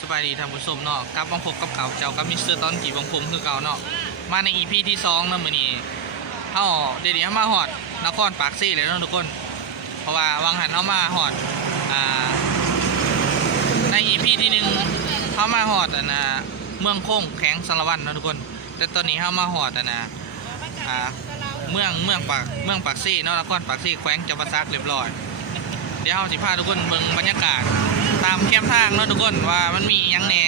สบายดีท่านผู้ชมเนาะกับบังพบกับเก่าเจ้ากับมิสเตอร์ตอนกี่บังพมคือเก่าเนาะมาในอีพีที่สองเนาะมื้อนี้เฮาเดี๋ยวนี้เฮามาฮอดนครปากซี่เลยเนาะทุกคน เพราะว่าวังหันเฮามาฮอดอ่าในอีพีที่หนึ่งเฮามาฮอดอันน่ะเมืองโค้งแข็งสารวัตรเนาะทุกคน แต่ตอนนี้เฮามาฮอดอันน่ะอ่าเมืองเมืองปากเมืองปากซี่เนาะนครปากซี่แขวงจำปาสักเรียบร้อย เดี๋ยวเราสิพาทุกคนเบิ่งบรรยากาศ ตามแคมทางเนาะทุกคนว่ามันมีอิหยังแน่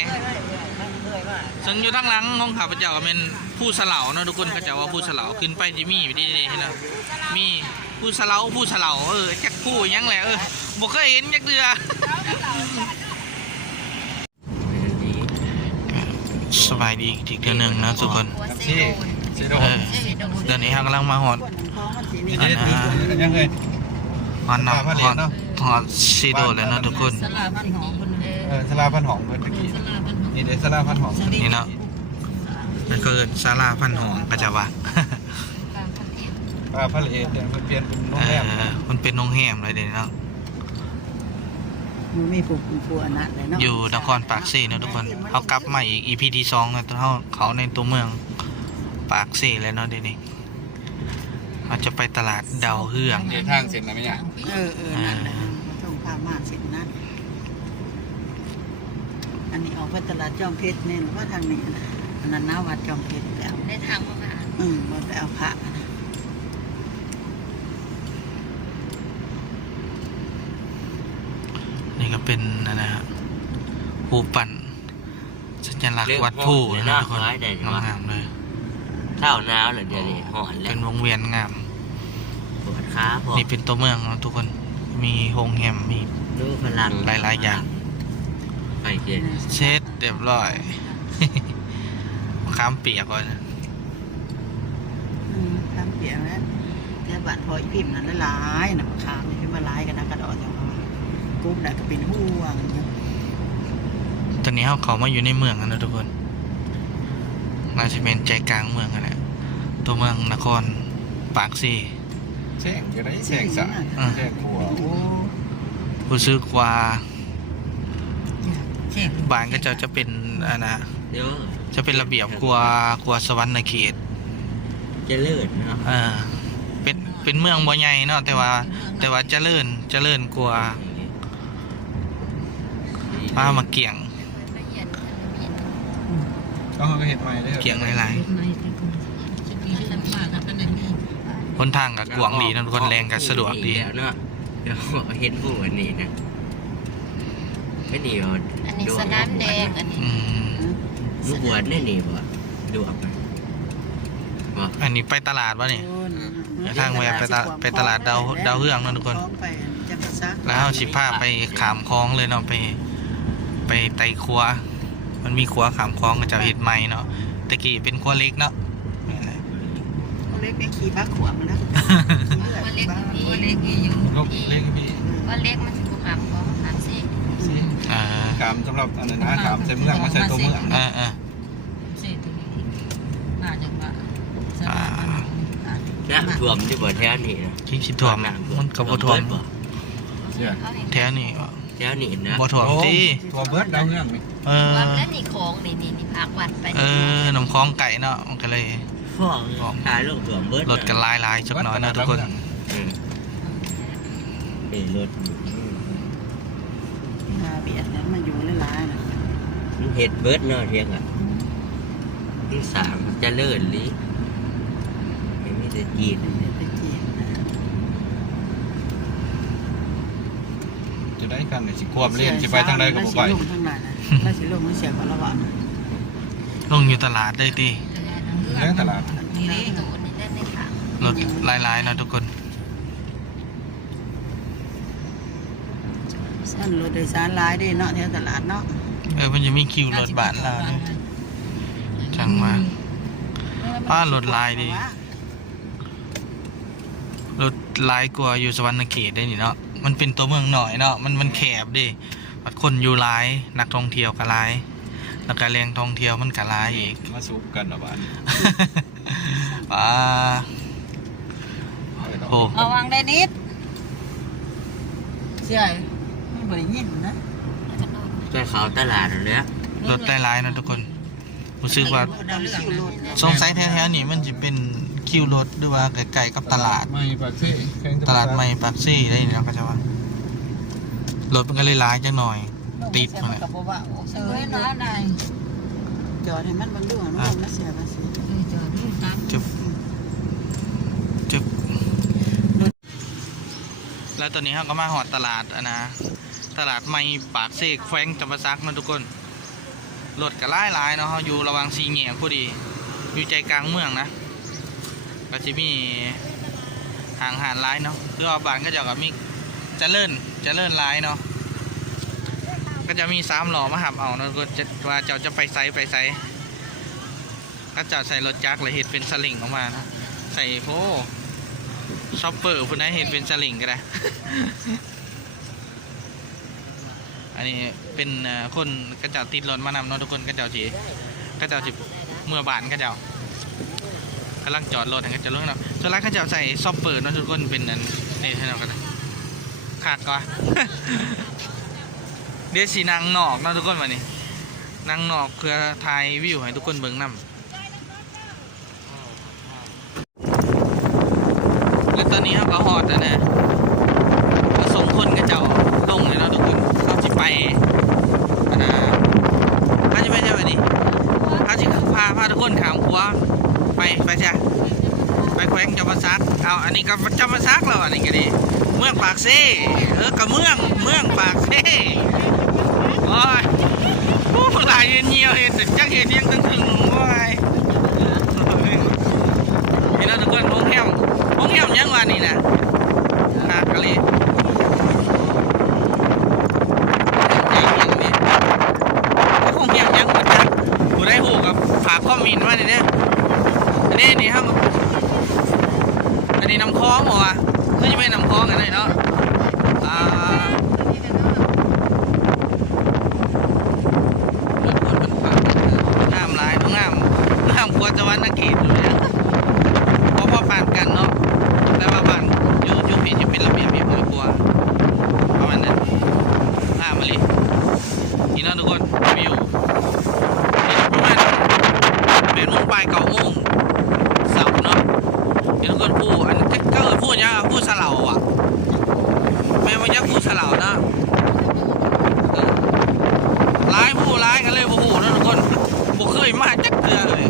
ซึ่งอยู่ทางหลังของข้าพเจ้าก็เป็นผู้สลาเนาะทุกคนเขาจะว่าผู้สลาขึ้นไปจิมีอยู่ดีๆนี่นะมีผู้สลาผู้สลาเออจักผู้ยังแหละเออบ่เคยเห็นจักเดือสบายดีอีกทีหนึ่งนะทุกคนที่ซีโดเออเดี๋ยวนี้เรากำลังมาหอดนี่เด็ดดียังไงฮอนนะฮอด ฮอดซีโดแล้วเนาะทุกคน สลาบ้านหอมคนหนึ่งเออสลาพันหอมเมื่อกี้สลาบ้านหอมนี่เด็ดสลาพันหอมนี่เนาะ มันก็ซาลาพันหองก็จะว่าปลาพะเลเนี่ยมันเปลี่ยนเป็นโรงเอแรมอมันเป็นโรงแรมเลยเดี๋ยวนี้เนาะ มันมีผูกผูกอันนั้นเลยเนาะอยู่นครปากซี่เนาะทุกคนเขากลับมาอีก EP ที่สองนะตอนเขาเขาในตัวเมืองปากซี่แล้วเนาะเดี๋ยวนี้ เขาจะไปตลาดดาวเฮืองเดินทางเสร็จแล้วไหมเนี่ยเออเออนั่นแหละมันต้องพามาเสร็จนั่นอันนี้ออกไปตลาดจอมเพชรเนี่ยหรือว่าทางนี้นะอันนั้นนาวัดจอมเพชรแล้วได้ทางมาค่ะอืมมันไปเอาพระนะนี่ก็เป็นนะนะฮะภูปั่นสัญลักษณ์วัดผู้นะทุกคนงามๆเลยข้าวหนาวเหรอเดี๋ยวนี้หอนแล้เป็วนวงเวียนงาม ปวดขาพอนี่เป็นตัวเมืองเนาะทุกคน มีโฮงแฮมมี ดูพลังหลายๆอย่าง ไปเย็นเช็ดเรียบร้อยมะขามเปียกก่อนนะอืมทำเปียกแล้วแค่บัตรพออีพิมพ์นั้นหลายๆนะมะขามนี่ขึ้นมาหลายกันนะกระดอกจังว่ากุ้งได้ก็เป็นห่วงอยู่ตอนนี้เขาเขามาอยู่ในเมืองแล้วนะทุกคนน่าจะเป็นใจกลางเมืองกันแหละตัวเมืองนครปากซี่ แช่งจะได้แช่งสะแช่งกลัวโอ้ผู้ซื้อกว่าเช่นบ้านก็จะจะเป็นอันนะเดี๋ยวจะเป็นระเบียบกว่ากว่าสวรรค์เขตจะเลิศเนาะเออเป็นเป็นเมืองบ่ใหญ่เนาะแต่ว่า แต่ว่าเจริญเจริญกว่าพามาเกี่ยง ก็เขาก็เห็นใหม่เลยเกี่ยงหลายๆหน ทางกับกวางดีนะทุกคนแรงกับสะดวกดีเนาะเดี๋ยวเห็นผู้อันนี้นะไม่หนีบอันนี้สนามแดงอันนี้อืมลูกบวชได้หนีบ่ดูออกไปบ่อันนี้ไปตลาดวะนี่ทางแวะไปตลาดไปตลาดดาวดาวเฮืองนะทุกคนไปจักรซักแล้วเอาสิผ้าไปขามคลองเลยเนาะไปไปไต่ครัว มันมีครัวขามคลองก็จะเห็ดใหม่เนาะตะกี้เป็นครัวเล็กเนาะนี่แหละ เล็กไปขี่พักขวางนะว่าเล็กอยู่พี่ว่าเล็กอยู่ลบเล็กพี่ว่าเล็กมันจะถูกขามของขามซี่อ่าขามสำหรับอันนั้นนะขามใส่เมืองมาใส่ตัวเมืองอ่าอ่าอ่าน้ำท่วมที่บ่แถวนี้นะคิดคิดถ่วมมันกับบ่ถ่วมบ่เชื่อเขาเห็นแถวนี้แถวนี้นะบ่ถ่วมที่ตัวเบิร์ดดาวเรื่องไหมเออความและนี่ของนี่นี่นี่พักวัดไปเออหนมคลองไก่เนาะมันก็เลย ฟ้องขายลูกท่วมเบิดรถกันหลายหลายๆจักหน้อยเนาะทุกคนอืมเป็นรถเบียดนั้นมาอยู่หลายๆนะมันเห็ดเบิดเนาะเทียงอะที่สามจะเลิศลิไม่มีแต่จีนไปจีนจะได้กันสิควบเล่นสิไปทางใดก็บ่ไปลงทางไหนนะแล้วสิลงมันเสียกันระหว่าง ลงอยู่ตลาดได้ตีเเรื่องตลาดนี่นี่ตูนนี่ได้ในขางรถหลายๆนะทุกคนสั้นรถโดยสารหลายเด้เนาะแถวตลาดเนาะเออมันจะมีคิวรถบ้านเราเนี่ยจังมาป้ารถลายดีรถลายกว่าอยู่สวรรณเขตได้นี่เนาะมันเป็นตัวเมืองหน่อยเนาะมันมันแคบดิคนอยู่หลายนักท่องเที่ยวก็หลาย แล้วก็แรงท่องเที่ยวมันก็หลายอีก มาสูบกันหรอบ้านป้าโอ้เอาวางได้นิดเสียไม่บริยินนะใช่ให้เขาตลาดนั่นแหละรถใต้ร้ายเนาะทุกคนรู้สึกว่าดำซิ่วรถสงสัยแท้ๆนี่มันจะเป็นคิวรถหรือว่าไกลๆกับตลาดไม่ปากซี่แข่งตลาดใหม่ปากซี่ได้นี่เนาะก็จะว่ารถมันก็เลยร้ายจังหน่อย ติดมาเลยกับว่าโอ้เออน้าได้จอดให้มันเบางดูมันมันเสียภาษีเออจอดนี่ตามจึบจึบแล้วตอนนี้เราก็มาหอดตลาดอะนะ ตลาดใหม่ปากเซกแฟงจำปาซักเนาะทุกคน รถก็หลายหลายๆเนาะเราอยู่ระหวังสีแง่พอดี อยู่ใจกลางเมืองนะก็จะมีห่างหานร้ายเนาะคือว่าบ้านก็จะกับมีเจะเลิ่นจะเลิ่นร้ายเนาะ ก็จะมีสามหล่อมาหับเอาเนาะก็จะว่าเจ้าจะไปไซไปไซก็จะใส่รถจักรเลยเห็ดเป็นสลิงออกมานะใส่โฟชอปเปอร์คุณได้เห็ดเป็นสลิงก็ได้ อันนี้เป็นคนกระเจ้าติดรถมานำเนาะทุกคนกระเจ้าจีกระเจ้าจีเมื่อบานกระเจ้ากำลังจอดรถให้กระเจ้าลงเนาะส่วนร้านกระเจ้าใส่ซอปเปอร์เนาะทุกคนเป็นอันนี่ให้เรากันนะขาดก่อน เดี๋ยวสีนางนอกนะทุกคนวันนี้นางนอกเพื่อถ่ายวิวให้ทุกคนเบิ่งนำและตอนนี้เราก็ฮอดแล้วนะก็ส่งคนกระเจ้าลงเลยนะทุกคนเขาจะไปนะเขาจะไปใช่ไหมนี่เขาจะพาพาทุกคนขามขัวไปไปใช่ไปแขวงจำปาซักเอาอันนี้ก็จำปาซักแล้วอันนี้ก็ดีเมืองปากเซ่เออกับเมืองเมืองปากเซ่ เย็นเยียวเห็นจักเห็นยังตึงตึงโอ้ยเห็นแล้วทุกคนห้องแหมห้องแหมยังวันนี้นะหากะเลยยังยังนี่ห้องแฮมยังมาจักผู้ได้หูกับฝากข้อมินมาเนี่ยอันนี้นี่ครับอันนี้น้ำคลองเหรอวะคือจะไม่น้ำคลองกันเลยเนาะอ่า งามหลายงามงามกว่าจะวันนักกีฬาเลยเพราะว่าผ่านกันเนาะแต่ว่าบ้านอยู่อยู่พี่จะเป็นระเบียบเรียบร้อยกว่าประมาณนั้นงามมาเลยนี่เนาะทุกคนวิวนี่ประมาณแปดโมงปลายเก้าโมงเสาร์เนาะนี่ทุกคนพูดอันก็เออพูดยังพูดสลาวอะแม่มันยังพูดสลาวนะเออ ร้ายผู้ร้ายกันเลยโอ้โหนะทุกคน บุเคยมาจักเกือเลย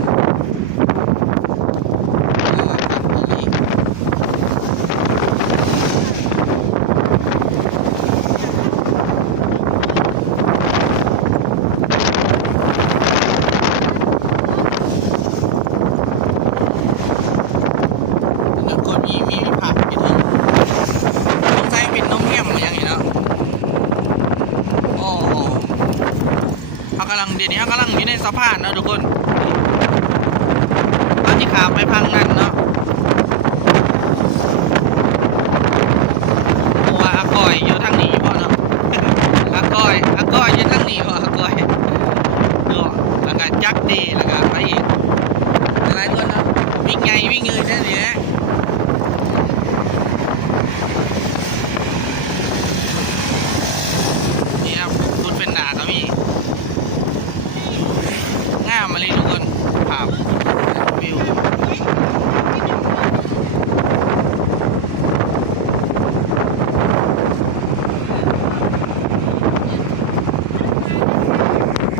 แล้วก็มีมีผักไปถึงสงสัยเป็นน้องเงี้ยมอย่างนี้เนาะโอ้โห เขา กำลังเดี๋ยวนี้เขากำลังอยู่ในสะพานนะทุกคนเราที่ขามไปพังนั่นเนาะเพราะว่าอากอยอยู่ทางนี้พ่อเนาะอากอยอากอยอยู่ทางนี้พ่ออากอยเนาะแล้วก็จักดีแล้วก็ไปอีกอะไรตัวเนาะวิ่งไงวิ่งเงยได้เลยนะนี่ครับคุณเป็นหนาครับพี่ ง่ามมาเลยทุกคนภาพวิว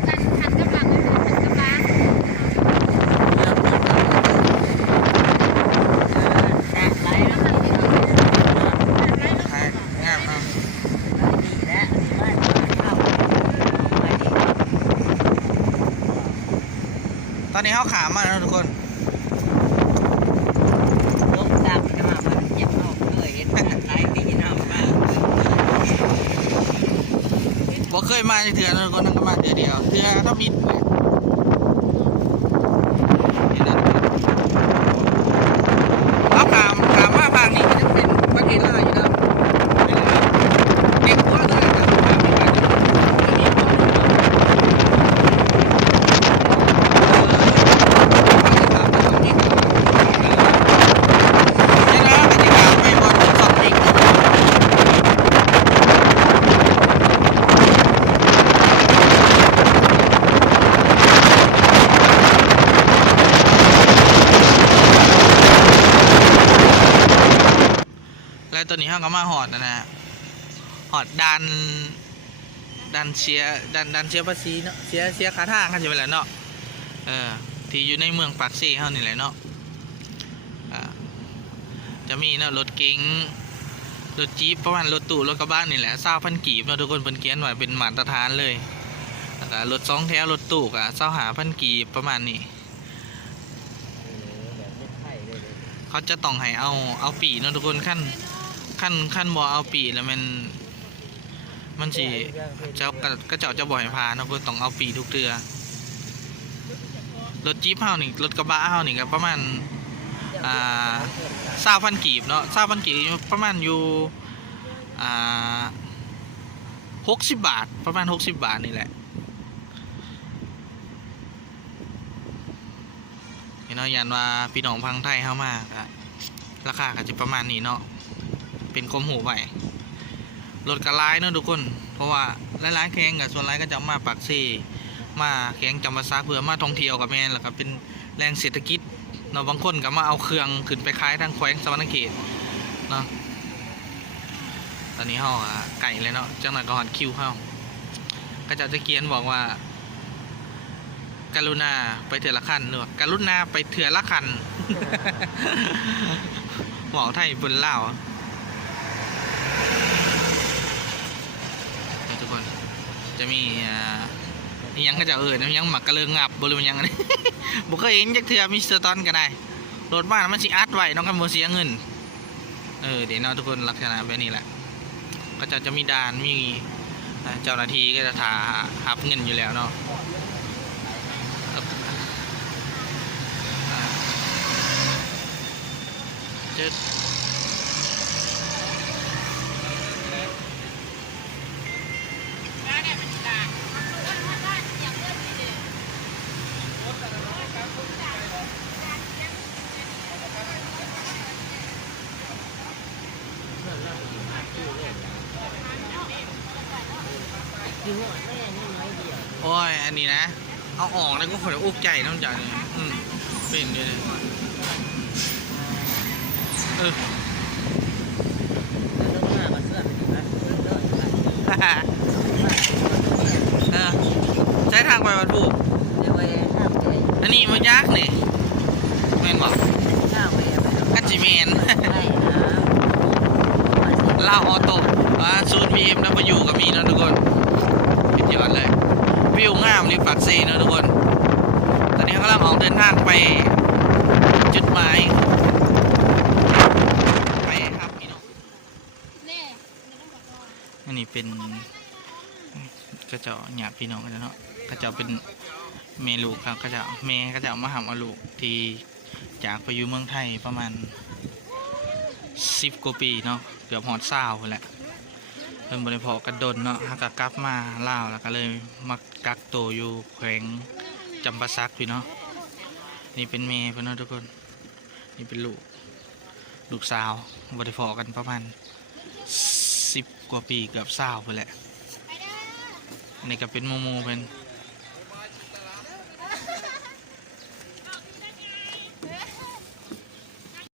คันคันกำลังคันกำลัง ไหลแล้วมัน ง่ามครับ ดีแล้วบ้านเข้าไปดี ตอนนี้เขาขามมาแล้วทุกคน ลงดำจะมามันเจ็บนอกเลยเห็นไหลปีน้ำมา บ่เคย มาเถื่อนคนนั่งก็มาเถื่อเดียวเถื่อต้องมิดเลยเห็นแล้วทุกคนเอาขามขามมาบางนี้ก็จะเป็นประเทศลาวอยู่แล้วเป็นลาวเด็กกว่าเลยครับขามไปบ้านเดี๋ยวนี้เดี๋ยวนะบรรยากาศไม่บอลสองอีก ตัวนี้เขาก็มาหอดนะนะหอดดันดันเชียดันดันเชียภาษีเนาะเชียเชียขาทางกันอยู่ไปแล้วเนาะเออที่อยู่ในเมืองปากซีเขานี่แหละเนาะจะมีเนาะรถเก๋งรถจี๊ปประมาณรถตู้รถกระบะนี่แหละเศร้าพันกีบเนาะทุกคนเป็นเกียนไว้เป็นมาตรฐานเลยแล้วก็รถสองแถวรถตู้ก็เศร้าหาพันกีบประมาณนี้เขาจะต้องให้เอาเอาปีเนาะทุกคนขั้น ขั้นขั้นบ่เอาปีแล้วมัน มันสิเจ้าก็เจ้าจะบ่ให้พาเนาะเพิ่นต้องเอาปีทุกเทือรถจี๊ปเฮานี่รถกระบะเฮานี่ก็ประมาณอ่า20,000กีบเนาะ20,000กีบประมาณอยู่อ่า60บาทประมาณ60บาทนี่แหละเห็นาะยันว่าพี่น้องพังไทยเฮามากะราคาก็จะประมาณนี้เนาะ เป็นคมหูไปรถกระไลายเนาะทุกคน เพราะว่าหลายๆแข่งกับส่วนหลายก็จะมาปักเซมาแข่งจำปาซักเพื่อมาท่องเที่ยวกับแม่นแล้วก็เป็นแรงเศรษฐกิจเนาะบางคนก็มาเอาเครื่องขึ้นไปขายทางแขวงสวรรณเขตเนาะตอนนี้เฮาอะไก่เลยเนาะจังหวะก็ฮอดคิวเฮาก็จะจะเกียนบอกว่าการุณาไปเถื่อละคันเนอะการุณาไปเถื่อละคันบอกไทยบนเล่าวนี่ทุกคน จะมีอ่ายังก็จะเอ่ยนะอิหยังหมักกระเลิงงับบริเวณยังนี่บุเคยเห็นจักเถื่อมิสเตอร์ตอนก็ได้รถบ้านมันสิอัดไว้น้องกันโมเสียเงิน เออเดี๋ยวเนาะทุกคนลักษณะแบบนี้แหละ ก็จะจะมีด่านมีเจ้าหน้าที่ก็จะถาหับเงินอยู่แล้วเนาะเจ็ด นนี้นะ เอาออกแล้วก็ขนอุกใจน้องจ๋าเนี่ยอืมเป็นด้วยเลยเออเออใช้ทางไปวัดบุอันนี้มันยากนี่แมนบอกกัจจิเมน ลาวออโต้อ่าศูนย์ BMW ก็มีนะทุกคนเป็นยอดเลย วิวงาม ริมปากซีนะทุกคน ตอนนี้กำลังออกเดินทางไปจุดหมายไปครับพี่น้องอันนี้เป็นกระเจ้าหยาบพี่น้องกันเนาะกระเจ้าเป็นเมลูกครับกระเจ้าเมกระเจ้ามหามเอาลูกที่จากไปอยู่เมืองไทยประมาณสิบกว่าปีเนาะเกือบหอดเศร้าแหละเพิ่นบริพอกันดนเนาะฮักกะกลับมาล่าวแล้วก็เลยมากักตัวอยู่แขวงจำปาซักพี่เนาะนี่เป็นเมย์เพื่อนเนาะทุกคน นี่เป็นลูก ลูกสาวบริพอกันประมาณสิบกว่าปีเกือบสาวไปแหละนี่ก็เป็นโมโมเป็น